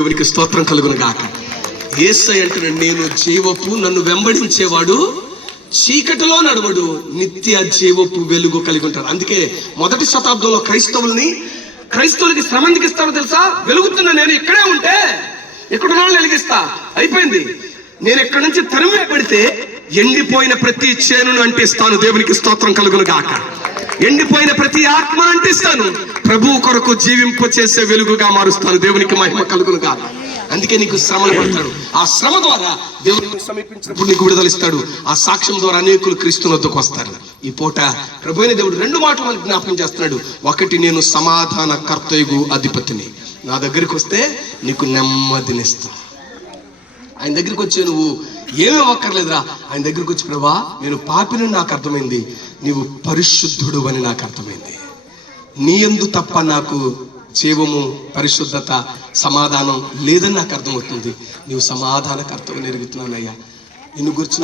దేవునికి స్తోత్రం కలుగును గాక. యేసయ్య అంటున్నాడు, నేను జీవపు, నన్ను వెంబడించేవాడు చీకటిలో నడవడు, నిత్య జీవపు వెలుగు కలిగి ఉంటాడు. అందుకే మొదటి శతాబ్దంలో క్రైస్తవులకి శ్రమ ఎందుకు ఇస్తారో తెలుసా? వెలుగుతున్నా నేను ఇక్కడే ఉంటే ఇక్కడ వాళ్ళు వెలిగిస్తా, అయిపోయింది. నేను ఎక్కడి నుంచి తరిమి పెడితే ఎండిపోయిన ప్రతి చేనును అంటిస్తాను. దేవునికి స్తోత్రం కలుగును గాక. ఎండిపోయిన ప్రతి ఆత్మను అంటిస్తాను, ప్రభు కొరకు జీవింప చేసే వెలుగుగా మారుస్తాను. దేవునికి మహిమ కలుగును గాక. అందుకే నీకు శ్రమలు పడతాడు. ఆ శ్రమ ద్వారా దేవుని సమీపించినప్పుడు నీకు విడుదలిస్తాడు. ఆ సాక్ష్యం ద్వారా అనేకులు క్రీస్తు వద్దకు వస్తారు. ఈ పూట ప్రభు అయిన దేవుడు రెండు మాటలు మనకు జ్ఞాపకం చేస్తున్నాడు. ఒకటి, నేను సమాధాన కర్తయ్యగు అధిపతిని, నా దగ్గరికి వస్తే నీకు నెమ్మదినిస్తా. ఆయన దగ్గరికి వచ్చే నువ్వు ఏమీ అక్కర్లేదురా, ఆయన దగ్గరికి వచ్చి, ప్రభా నేను పాపిని నాకు అర్థమైంది, నీవు పరిశుద్ధుడు అని నాకు అర్థమైంది, నీ యందు తప్ప నాకు జీవము, పరిశుద్ధత, సమాధానం లేదని నాకు అర్థమవుతుంది. నీవు సమాధానకర్తవు ఎరుగుతున్నానయ్యా, నిన్ను గురించి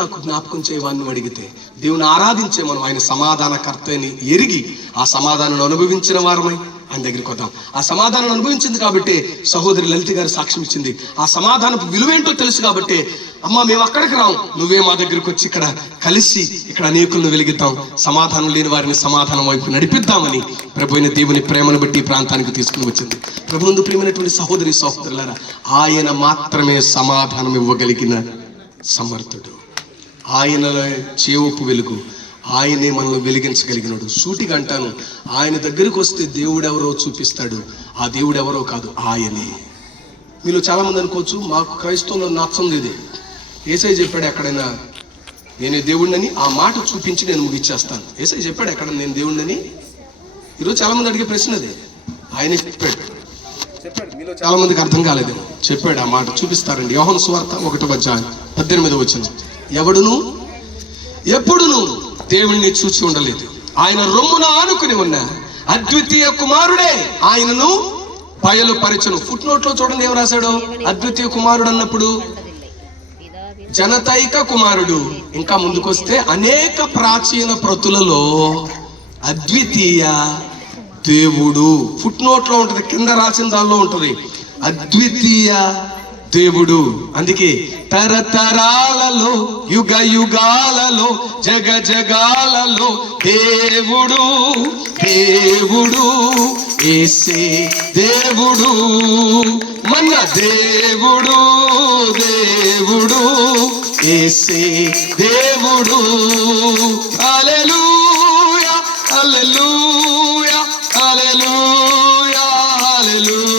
నాకు జ్ఞాపకం చేయవాన్ని అడిగితే దేవుని ఆరాధించే మనం ఆయన సమాధానకర్తని ఎరిగి ఆ సమాధానం అనుభవించిన వారమై ఆయన దగ్గరికి వద్దాం. ఆ సమాధానం అనుభవించింది కాబట్టి సహోదరి లలిత గారు సాక్ష్యం ఇచ్చింది. ఆ సమాధానపు విలువేంటో తెలుసు కాబట్టి, అమ్మ మేము అక్కడికి రావు, నువ్వే మా దగ్గరికి వచ్చి ఇక్కడ కలిసి ఇక్కడ అనేకులను వెలిగిద్దాం, సమాధానం లేని వారిని సమాధానం వైపు నడిపిద్దామని ప్రభు అయిన దేవుని ప్రేమను బట్టి ఈ ప్రాంతానికి తీసుకుని వచ్చింది. ప్రభువునందు ప్రియమైనటువంటి సహోదరి సహోదరులారా, ఆయన మాత్రమే సమాధానం ఇవ్వగలిగిన సమర్థుడు. ఆయనలో చేవపు వెలుగు, ఆయనే మనల్ని వెలిగించగలిగినాడు. సూటిగా అంటాను, ఆయన దగ్గరికి వస్తే దేవుడెవరో చూపిస్తాడు. ఆ దేవుడెవరో కాదు, ఆయనే. మీలో చాలా మంది అనుకోవచ్చు, మాకు క్రైస్తవంలో నచ్చం లేదు. యేసయ్య చెప్పాడు ఎక్కడైనా నేనే దేవుడినని, ఆ మాట చూపించి నేను ముగిచ్చేస్తాను. యేసయ్య చెప్పాడు ఎక్కడ నేను దేవుడినని? ఈరోజు చాలా మంది అడిగే ప్రశ్న అదే. ఆయనే చెప్పాడు. మీలో చాలా మందికి అర్థం కాలేదేమో. చెప్పాడు, ఆ మాట చూపిస్తారండి. యోహాను సువార్త 1:18 ఎవడును ఎప్పుడును దేవుణ్ణి చూచి ఉండలేదు, ఆయన రొమ్మున ఆనుకుని ఉన్న అద్వితీయ కుమారుడే ఆయనను బయలుపరచును. ఫుట్ నోట్ లో చూడండి ఏం రాశాడు. అద్వితీయ కుమారుడు అన్నప్పుడు జనతైక కుమారుడు. ఇంకా ముందుకొస్తే అనేక ప్రాచీన ప్రతులలో అద్వితీయ దేవుడు. ఫుట్ నోట్ లో ఉంటది, కింద రాసిన దానిలో ఉంటది అద్వితీయ దేవుడు. అందుకే తరతరాలలో, యుగ యుగాలలో, జగ జగాలలో దేవుడు దేవుడు యేసే దేవుడు, మన దేవుడు దేవుడు యేసే దేవుడు. హల్లెలూయా హల్లెలూయా హల్లెలూయా హల్లెలూయా.